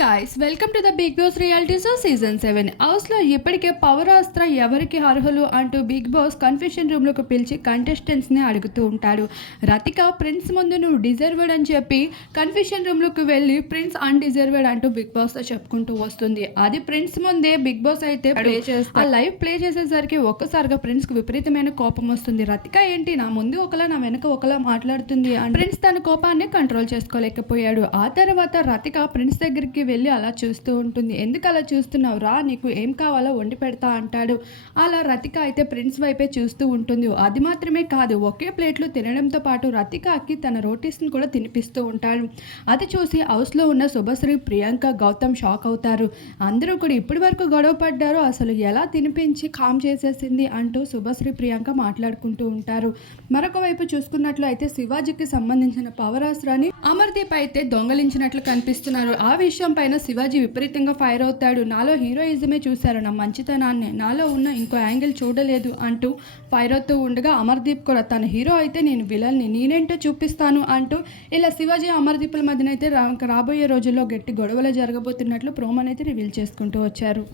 Guys welcome to the Bigg Boss reality show season 7. హౌస్లో ఇప్పటికే power అస్త్ర ఎవరికి అర్హులు అంటూ బిగ్ బాస్ కన్ఫ్యూషన్ రూమ్లోకి పిలిచి కంటెస్టెంట్స్ని అడుగుతూ ఉంటాడు. రతిక ప్రిన్స్ ముందు నువ్వు డిజర్వ్డ్ అని చెప్పి కన్ఫ్యూషన్ రూమ్లోకి వెళ్ళి ప్రిన్స్ అన్డిజర్వ్డ్ అంటూ బిగ్ బాస్తో చెప్పుకుంటూ వస్తుంది. అది ప్రిన్స్ ముందే బిగ్ బాస్ అయితే ప్లే చేస్తా లైవ్ ప్లే చేసేసరికి ఒక్కసారిగా ప్రిన్స్కి విపరీతమైన కోపం వస్తుంది. రతిక ఏంటి నా ముందు ఒకలా నా వెనక ఒకలా మాట్లాడుతుంది అని ప్రిన్స్ తన కోపాన్ని కంట్రోల్ చేసుకోలేకపోయాడు. ఆ తర్వాత రతిక ప్రిన్స్ దగ్గరికి వెళ్ళి అలా చూస్తూ ఉంటుంది. ఎందుకు అలా చూస్తున్నావు రా, నీకు ఏం కావాలో వండి పెడతా అంటాడు. అలా రతిక అయితే ప్రిన్స్ వైపే చూస్తూ ఉంటుంది. అది మాత్రమే కాదు, ఒకే ప్లేట్లో తినడంతో పాటు రతికకి తన రోటీస్ని కూడా తినిపిస్తూ ఉంటాడు. అది చూసి హౌస్లో ఉన్న శుభశ్రీ, ప్రియాంక, గౌతమ్ షాక్ అవుతారు. అందరూ కూడా ఇప్పటి వరకు గొడవ పడ్డారు, అసలు ఎలా తినిపించి కామ్ చేసేసింది అంటూ శుభశ్రీ, ప్రియాంక మాట్లాడుకుంటూ ఉంటారు. మరొక వైపు చూసుకున్నట్లు అయితే శివాజీకి సంబంధించిన పవరాస్త్రాన్ని అమర్దీప్ అయితే దొంగలించినట్లు కనిపిస్తున్నారు. ఆ విషయం పైన శివాజీ విపరీతంగా ఫైర్ అవుతాడు. నాలో హీరోయిజమే చూశారు, నా మంచితనాన్ని, నాలో ఉన్న ఇంకో యాంగిల్ చూడలేదు అంటూ ఫైర్ అవుతూ ఉండగా అమర్దీప్ కూడా తన హీరో అయితే నేను విలన్ని, నేనేంటో చూపిస్తాను అంటూ ఇలా శివాజీ అమర్దీప్ల మధ్యనైతే రాబోయే రోజుల్లో గట్టి గొడవలు జరగబోతున్నట్లు ప్రోమోనైతే రివీల్ చేసుకుంటూ వచ్చారు.